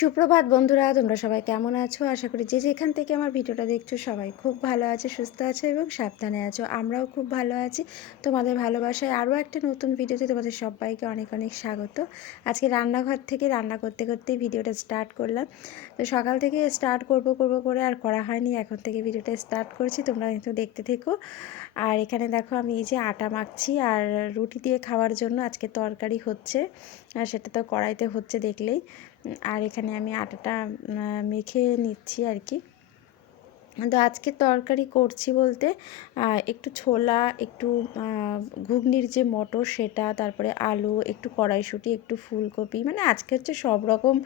সুপ্রভাত বন্ধুরা, তোমরা সবাই কেমন আছো? আশা করি যে যেখান থেকে আমার ভিডিওটা দেখছো সবাই খুব ভালো আছে, সুস্থ আছো এবং সাবধানে আছো। আমরাও খুব ভালো আছি। তোমাদের ভালোবাসায় আরও একটা নতুন ভিডিওতে তোমাদের সবাইকে অনেক অনেক স্বাগত। আজকে রান্নাঘর থেকে রান্না করতে করতেই ভিডিওটা স্টার্ট করলাম। তো সকাল থেকে স্টার্ট করব করে আর করা হয়নি, এখন থেকে ভিডিওটা স্টার্ট করছি, তোমরা কিন্তু দেখতে থেকো। আর এখানে দেখো আমি এই যে আটা মাখছি আর রুটি দিয়ে খাওয়ার জন্য আজকে তরকারি হচ্ছে, আর সেটা তো কড়াইতে হচ্ছে দেখলেই। আর এখানে আমি আটাটা মেখে নিচ্ছি আর কি। তো আজকে তরকারি করছি বলতে একটু ছোলা, একটু ঘুগনির যে মটর সেটা, তারপরে আলু, একটু কড়াইশুঁটি, একটু ফুলকপি, মানে আজকে হচ্ছে সব রকম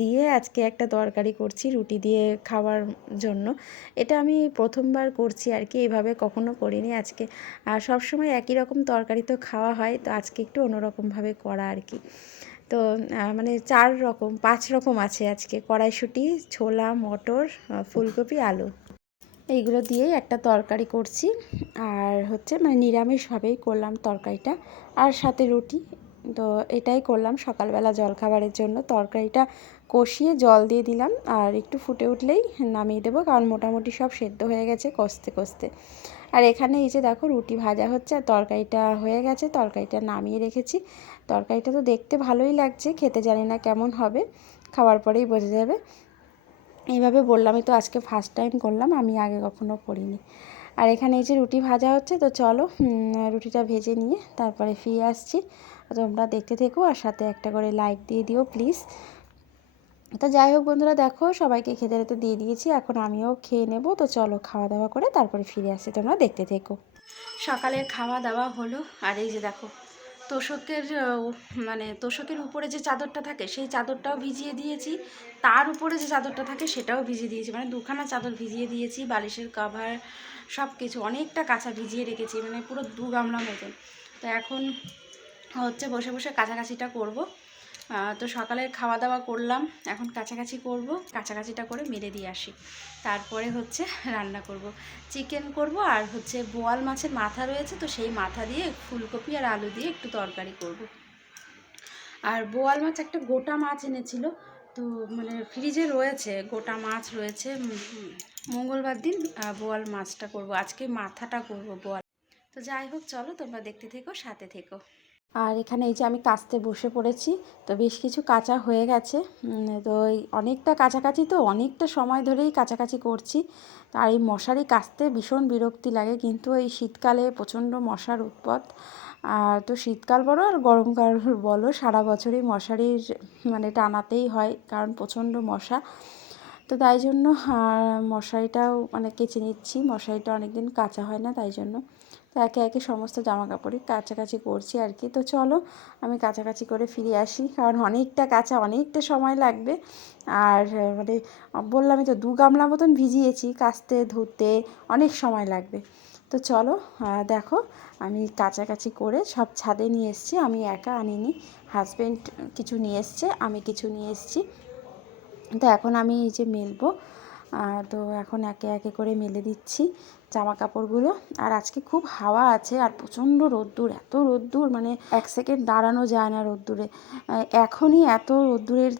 দিয়ে আজকে একটা তরকারি করছি রুটি দিয়ে খাওয়ার জন্য। এটা আমি প্রথমবার করছি আর কি, এভাবে কখনো করিনি। আজকে সবসময় একই রকম তরকারি তো খাওয়া হয়, তো আজকে একটু অন্যরকমভাবে করা আর কি। তো মানে 4 রকম 5 রকম আছে আজকে, কড়াইশুঁটি, ছোলা, মটর, ফুলকপি, আলু, এইগুলো দিয়েই একটা তরকারি করছি। আর হচ্ছে মানে নিরামিষভাবেই করলাম তরকারিটা, আর সাথে রুটি। তো এটাই করলাম সকালবেলা জলখাবারের জন্য। তরকারিটা কষিয়ে জল দিয়ে দিলাম, আর একটু ফুটে উঠলেই নামিয়ে দেবো, কারণ মোটামুটি সব সেদ্ধ হয়ে গেছে কষতে কষতে। আর এখানে এই যে দেখো রুটি ভাজা হচ্ছে আর তরকারিটা হয়ে গেছে, তরকারিটা নামিয়ে রেখেছি। তরকারিটা তো দেখতে ভালোই লাগছে, খেতে জানি না কেমন হবে, খাওয়ার পরেই বোঝা যাবে। এইভাবে বললামই তো, আজকে ফার্স্ট টাইম করলাম, আমি আগে কখনো করিনি। আর এখানে এই যে রুটি ভাজা হচ্ছে, তো চলো রুটিটা ভেজে নিয়ে তারপরে ফিরে আসছি। তোমরা দেখতে থেকো আর সাথে একটা করে লাইক দিয়ে দিও প্লিজ। তো যাই হোক বন্ধুরা, দেখো সবাইকে খেতে খেতে দিয়ে দিয়েছি, এখন আমিও খেয়ে নেব। তো চলো খাওয়া দাওয়া করে তারপরে ফিরে আসছি, তোমরা দেখতে থেকো। সকালের খাওয়া দাওয়া হলো, আর এই যে দেখো তোষকের মানে তোষকের উপরে যে চাদরটা থাকে সেই চাদরটাও ভিজিয়ে দিয়েছি, তার উপরে যে চাদরটা থাকে সেটাও ভিজিয়ে দিয়েছি, মানে দুখানা চাদর ভিজিয়ে দিয়েছি, বালিশের কভার সব কিছু অনেকটা কাঁচা ভিজিয়ে রেখেছি, মানে পুরো 2 গামলা মতন। তো এখন হচ্ছে বসে বসে কাছাকাছিটা করব। তো সকালের খাওয়া দাওয়া করলাম, এখন কাছাকাছি করব, কাছাকাছিটা করে মেরে দিয়ে আসি, তারপরে হচ্ছে রান্না করব। চিকেন করব, আর হচ্ছে বোয়াল মাছের মাথা রয়েছে, তো সেই মাথা দিয়ে ফুলকপি আর আলু দিয়ে একটু তরকারি করব। আর বোয়াল মাছ একটা গোটা মাছ এনেছিল, তো মানে ফ্রিজে রয়েছে, গোটা মাছ রয়েছে। মঙ্গলবার দিন বোয়াল মাছটা করব, আজকে মাথাটা করব বোয়াল। তো যাই হোক চলো তোমরা দেখতে থেকো, সাথে থেকো। আর এখানে এই যে আমি কাচতে বসে পড়েছি, তো বেশ কিছু কাঁচা হয়ে গেছে। তো অনেকটা কাছাকাছি, তো অনেকটা সময় ধরেই কাছাকাছি করছি। আর এই মশারি কাচতে ভীষণ বিরক্তি লাগে, কিন্তু এই শীতকালে প্রচণ্ড মশার উৎপাত। আর তো শীতকাল বলো আর গরমকাল বলো, সারা বছরই মশারির মানে টানাতেই হয়, কারণ প্রচণ্ড মশা। তো তাই জন্য মশারিটাও মানে কেচে নিচ্ছি, মশারিটা অনেকদিন কাচা হয় না, তাই জন্য। তো একে একে সমস্ত জামা কাপড়ই কাছাকাছি করছি আর কি। তো চলো আমি কাছাকাছি করে ফিরে আসি, কারণ অনেকটা কাঁচা, অনেকটা সময় লাগবে। আর মানে বললামই তো 2 গামলা মতন ভিজিয়েছি, কাচতে ধুতে অনেক সময় লাগবে। তো চলো দেখো আমি কাছাকাছি করে সব ছাদে নিয়ে এসেছি, আমি একা আনিনি, হাজব্যান্ড কিছু নিয়ে এসছে, আমি কিছু নিয়ে এসেছি। তো এখন আমি এই যে মেলবো, তো এখন একে একে করে মেলে দিচ্ছি জামা কাপড়গুলো। আর আজকে খুব হাওয়া আছে আর প্রচণ্ড রোদ্দুর, এত রোদ্দুর মানে 1 সেকেন্ড দাঁড়ানো যায় না রোদ্দুরে। এখনই এত রোদ্দুরের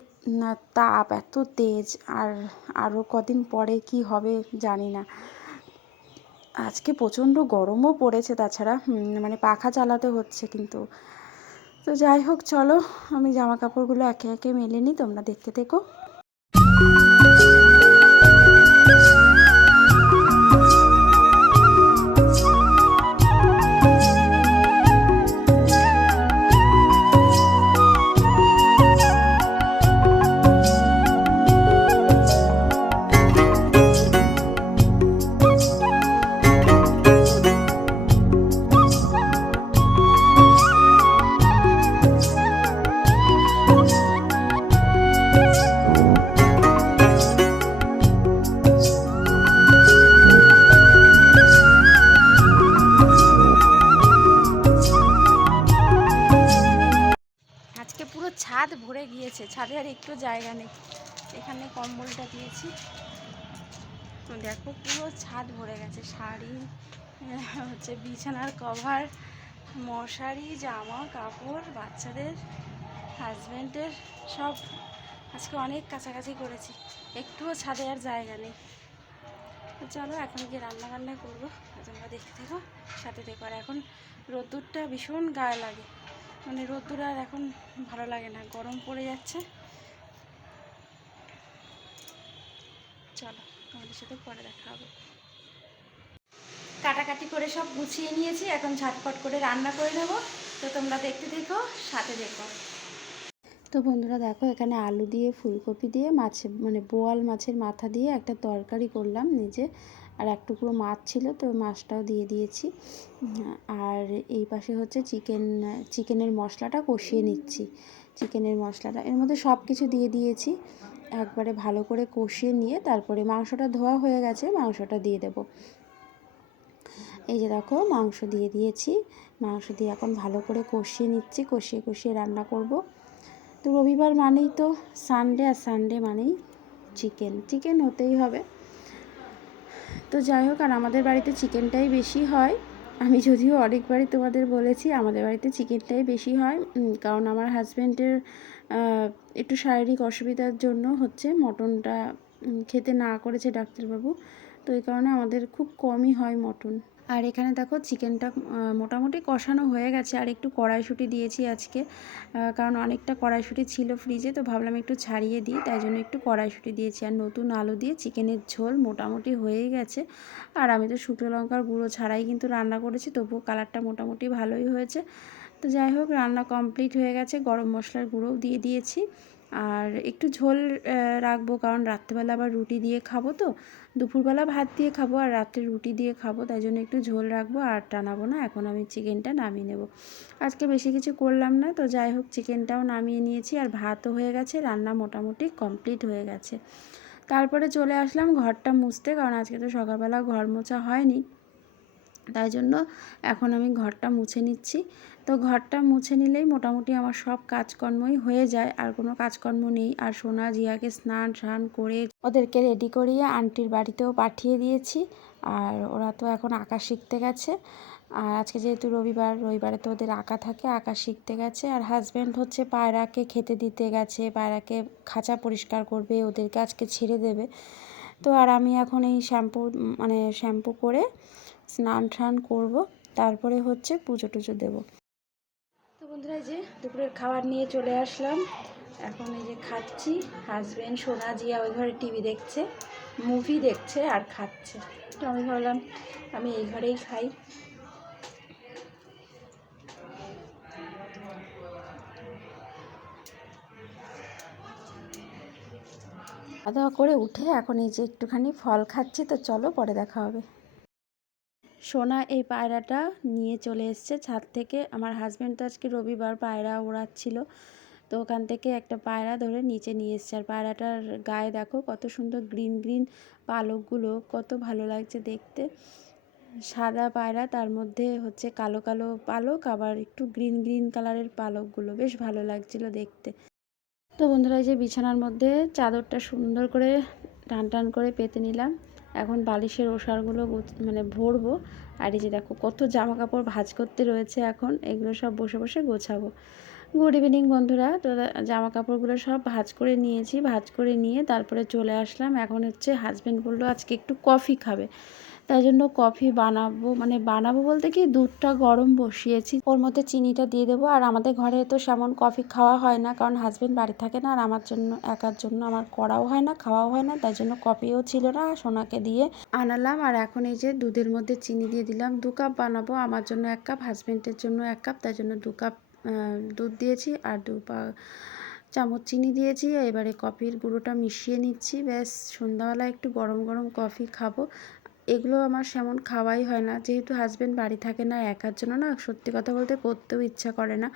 তাপ এত তেজ, আর আরও কদিন পরে কি হবে জানি না। আজকে প্রচণ্ড গরমও পড়েছে, তাছাড়া মানে পাখা চালাতে হচ্ছে কিন্তু। তো যাই হোক চলো আমি জামা কাপড়গুলো একে একে মেলে নিই, তোমরা দেখতে থেকো। পুরো ছাদ ভরে গিয়েছে, ছাদে আর একটু জায়গা নেই। এখানে কম্বলটা দিয়েছি, দেখো পুরো ছাদ ভরে গেছে, শাড়ি, হচ্ছে বিছানার কভার, মশারি, জামা কাপড়, বাচ্চাদের, হাজব্যান্ডের সব আজকে অনেক কাছাকাছি করেছি, একটুও ছাদে আর জায়গা নেই। তো চলো এখন গিয়ে রান্নাবান্না করবো, তোমরা দেখতে থেকো, সাথে দেখো। আর এখন রোদ্দুরটা ভীষণ গায়ে লাগে, মানে রোদ্দুর আর এখন ভালো লাগে না, গরম পড়ে যাচ্ছে। চলো তোমাদের সাথে পরে দেখা হবে। কাটাকাটি করে সব গুছিয়ে নিয়েছি, এখন ঝটপট করে রান্না করে নেব। তো তোমরা দেখতে থেকো, সাথে দেখো। তো বন্ধুরা দেখো, এখানে আলু দিয়ে ফুলকপি দিয়ে মানে বোয়াল মাছের মাথা দিয়ে একটা তরকারি করলাম নিজে। আর এক টুকরো মাছ ছিল, তো মাছটাও দিয়ে দিয়েছি। আর এই পাশে হচ্ছে চিকেনের মশলাটা কষিয়ে নিচ্ছি। চিকেনের মশলাটা এর মধ্যে সব কিছু দিয়ে দিয়েছি, একবারে ভালো করে কষিয়ে নিয়ে তারপরে মাংসটা ধোয়া হয়ে গেছে, মাংসটা দিয়ে দেব। এই যে দেখো, মাংস দিয়ে দিয়েছি। মাংস দিয়ে এখন ভালো করে কষিয়ে নিচ্ছি, কষিয়ে কষিয়ে রান্না করব। তো রবিবার মানেই তো সানডে, আর সানডে মানেই চিকেন হতেই হবে। তো যাই হোক, আর আমাদের বাড়িতে চিকেনটাই বেশি হয়। আমি যদিও অনেকবারই তোমাদের বলেছি আমাদের বাড়িতে চিকেনটাই বেশি হয়, কারণ আমার হাজব্যান্ডের একটু শারীরিক অসুবিধার জন্য হচ্ছে মটনটা খেতে না করেছে ডাক্তারবাবু। তো এই কারণে আমাদের খুব কমই হয় মটন। আর এখানে দেখো চিকেনটা মোটামুটি কষানো হয়ে গেছে, আর একটু কড়াইশুঁটি দিয়েছি আজকে, কারণ অনেকটা কড়াইশুঁটি ছিল ফ্রিজে, তো ভাবলাম একটু ছাড়িয়ে দিই, তাই জন্য একটু কড়াইশুঁটি দিয়েছি। আর নতুন আলু দিয়ে চিকেনের ঝোল মোটামুটি হয়েই গেছে। আর আমি তো শুকনো লঙ্কার গুঁড়ো ছাড়াই কিন্তু রান্না করেছি, তবুও কালারটা মোটামুটি ভালোই হয়েছে। তো যাই হোক, রান্না কমপ্লিট হয়ে গেছে, গরম মশলার গুঁড়োও দিয়ে দিয়েছি। আর একটু ঝোল রাখবো, কারণ রাত্রেবেলা আবার রুটি দিয়ে খাবো, তো দুপুরবেলা ভাত দিয়ে খাবো আর রাত্রে রুটি দিয়ে খাবো, তাই জন্য একটু ঝোল রাখবো, আর টানাবো না। এখন আমি চিকেনটা নামিয়ে নেব। আজকে বেশি কিছু করলাম না, তো যাই হোক চিকেনটাও নামিয়ে নিয়েছি, আর ভাতও হয়ে গেছে, রান্না মোটামুটি কমপ্লিট হয়ে গেছে। তারপরে চলে আসলাম ঘরটা মুছতে, কারণ আজকে তো সকালবেলা ঘর মোছা হয়নি, তাই জন্য এখন আমি ঘরটা মুছে নিচ্ছি। তো ঘরটা মুছে নিলেই মোটামুটি আমার সব কাজকর্মই হয়ে যায়, আর কোনো কাজকর্ম নেই। আর সোনা জিয়াকে স্নান করে ওদেরকে রেডি করিয়ে আন্টির বাড়িতেও পাঠিয়ে দিয়েছি। আর ওরা তো এখন আঁকা শিখতে গেছে, আর আজকে যেহেতু রবিবারে তো ওদের আঁকা থাকে, আঁকা শিখতে গেছে। আর হাজব্যান্ড হচ্ছে পায়রাকে খেতে দিতে গেছে, পায়রাকে খাঁচা পরিষ্কার করবে, ওদেরকে আজকে ছেড়ে দেবে। তো আর আমি এখন এই শ্যাম্পু করে স্নান করব, তারপরে হচ্ছে পুজো টুজো দেবো। তো বন্ধুরা, এই যে দুপুরের খাবার নিয়ে চলে আসলাম, এখন এই যে খাচ্ছি। হাজব্যান্ড সোনা জিয়া ওই ঘরে টিভি দেখছে, মুভি দেখছে আর খাচ্ছে। তো আমি ভাবলাম আমি এই ঘরেই খাই। খাওয়া দাওয়া করে উঠে এখন এই যে একটুখানি ফল খাচ্ছি। তো চলো পরে দেখা হবে। সোনা এই পায়রাটা নিয়ে চলে এসছে ছাদ থেকে। আমার হাজব্যান্ড তো আজকে রবিবার পায়রা ওড়াচ্ছিল, তো ওখান থেকে একটা পায়রা ধরে নিচে নিয়ে এসছে। আর পায়রাটার গায়ে দেখো কত সুন্দর গ্রিন গ্রিন পালকগুলো, কত ভালো লাগছে দেখতে। সাদা পায়রা, তার মধ্যে হচ্ছে কালো কালো পালক, আবার একটু গ্রিন গ্রিন কালারের পালকগুলো, বেশ ভালো লাগছিল দেখতে। তো বন্ধুরা, এই যে বিছানার মধ্যে চাদরটা সুন্দর করে টান টান করে পেতে নিলাম। এখন বালিশের ওষারগুলো ভরবো। আর এই যে দেখো কত জামা কাপড় ভাঁজ করতে রয়েছে, এখন এগুলো সব বসে বসে গোছাবো। গুড ইভিনিং বন্ধুরা। তো জামা কাপড়গুলো সব ভাঁজ করে নিয়েছি, ভাঁজ করে নিয়ে তারপরে চলে আসলাম। এখন হচ্ছে হাজব্যান্ড বললো আজকে একটু কফি খাবে, তাই জন্য কফি বানাবো বলতে কি, দুধটা গরম বসিয়েছি, ওর মধ্যে চিনিটা দিয়ে দেবো। আর আমাদের ঘরে তো সেমন কফি খাওয়া হয় না, কারণ হাজব্যান্ড বাড়ি থাকে না, আর আমার জন্য একার জন্য আমার করাও হয় না, খাওয়াও হয় না, তাই জন্য কফিও ছিল না, সোনাকে দিয়ে আনালাম। আর এখন এই যে দুধের মধ্যে চিনি দিয়ে দিলাম। 2 কাপ বানাবো, আমার জন্য 1 কাপ, হাজব্যান্ডের জন্য 1 কাপ, তাই জন্য 2 কাপ দুধ দিয়েছি, আর 2 চামচ চিনি দিয়েছি। এবারে কফির গুঁড়োটা মিশিয়ে নিচ্ছি। ব্যাস, সন্ধ্যাবেলা একটু গরম গরম কফি খাবো। এগুলো আমার সেমন খাওয়াই হয় না, যেহেতু হাজব্যান্ড বাড়ি থাকে না, একার জন্য না সত্যি কথা বলতে করতেও ইচ্ছা করে না।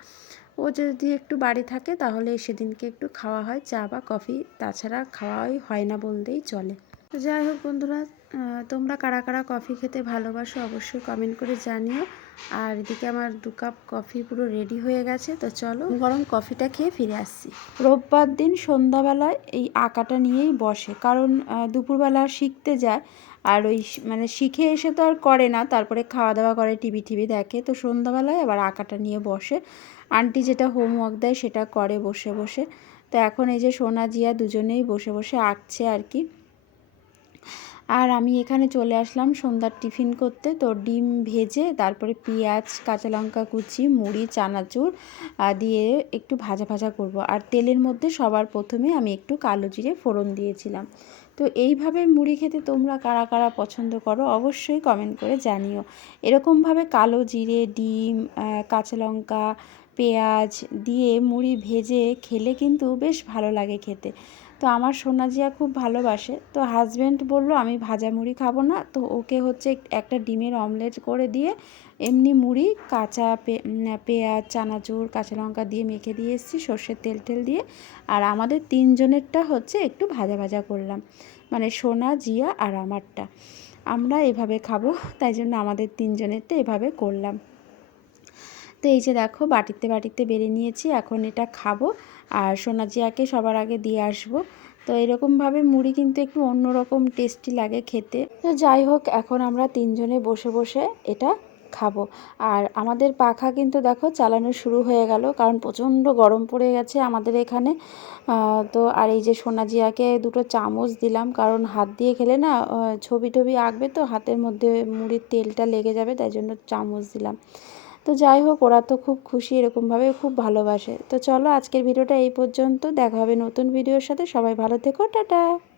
ও যদি একটু বাড়ি থাকে তাহলে সেদিনকে একটু খাওয়া হয় চা বা কফি, তাছাড়া খাওয়াই হয় না বললেই চলে। তো যাই হোক বন্ধুরা, তোমরা কারা কারা কফি খেতে ভালোবাসো অবশ্যই কমেন্ট করে জানিও। আর এদিকে আমার 2 কাপ কফি পুরো রেডি হয়ে গেছে। তো চলো গরম কফিটা খেয়ে ফিরে আসছি। রোববার দিন সন্ধ্যাবেলায় এই আঁকাটা নিয়েই বসে, কারণ দুপুরবেলা শিখতে যায়, আর ওই শিখে এসে তো আর করে না, তারপরে খাওয়া দাওয়া করে, টিভি দেখে। তো সন্ধ্যাবেলায় আবার আঁকাটা নিয়ে বসে, আন্টি যেটা হোমওয়ার্ক দেয় সেটা করে বসে বসে। তো এখন এই যে সোনা জিয়া দুজনেই বসে বসে আঁকছে আর কি। আর আমি এখানে চলে আসলাম সন্ধ্যার টিফিন করতে। তো ডিম ভেজে তারপরে পেঁয়াজ, কাঁচা লঙ্কা কুচি, মুড়ি, চানাচুর দিয়ে একটু ভাজা ভাজা করব। আর তেলের মধ্যে সবার প্রথমে আমি একটু কালো জিরে ফোড়ন দিয়েছিলাম। তো এইভাবে মুড়ি খেতে তোমরা কারা কারা পছন্দ করো অবশ্যই কমেন্ট করে জানিও। এরকমভাবে কালো জিরে, ডিম, কাঁচা লঙ্কা, পেঁয়াজ দিয়ে মুড়ি ভেজে খেলে কিন্তু বেশ ভালো লাগে খেতে। তো আমার সোনা জিয়া খুব ভালোবাসে। তো হাজব্যান্ড বলল আমি ভাজা মুড়ি খাবো না, তো ওকে হচ্ছে একটা ডিমের অমলেট করে দিয়ে এমনি মুড়ি কাঁচা পেঁয়াজ, চানাচুর, কাঁচা লঙ্কা দিয়ে মেখে দিয়ে এসেছি সর্ষের তেল দিয়ে। আর আমাদের তিনজনেরটা হচ্ছে একটু ভাজা ভাজা করলাম, মানে সোনা, জিয়া আর আমারটা। আমরা এভাবে খাবো, তাই জন্য আমাদের তিনজনেরটা এভাবে করলাম। তো এই যে দেখো বাটিতে বেড়ে নিয়েছি, এখন এটা খাবো আর সোনা জিয়াকে সবার আগে দিয়ে আসবো। তো এরকমভাবে মুড়ি কিন্তু একটু অন্যরকম টেস্টি লাগে খেতে। তো যাই হোক, এখন আমরা তিনজনে বসে বসে এটা খাবো। আর আমাদের পাখা কিন্তু দেখো চালানো শুরু হয়ে গেল, কারণ প্রচণ্ড গরম পড়ে গেছে আমাদের এখানে। তো আর এই যে সোনা জিয়াকে দুটো চামচ দিলাম, কারণ হাত দিয়ে খেলে না ছবি টবি আঁকবে, তো হাতের মধ্যে মুড়ির তেলটা লেগে যাবে, তাই জন্য চামচ দিলাম। তো যাই হোক, ওরা তো খুব খুশি, এরকমভাবে খুব ভালোবাসে। তো চলো আজকের ভিডিওটা এই পর্যন্ত, দেখা হবে নতুন ভিডিওর সাথে। সবাই ভালো থেকো, টাটা।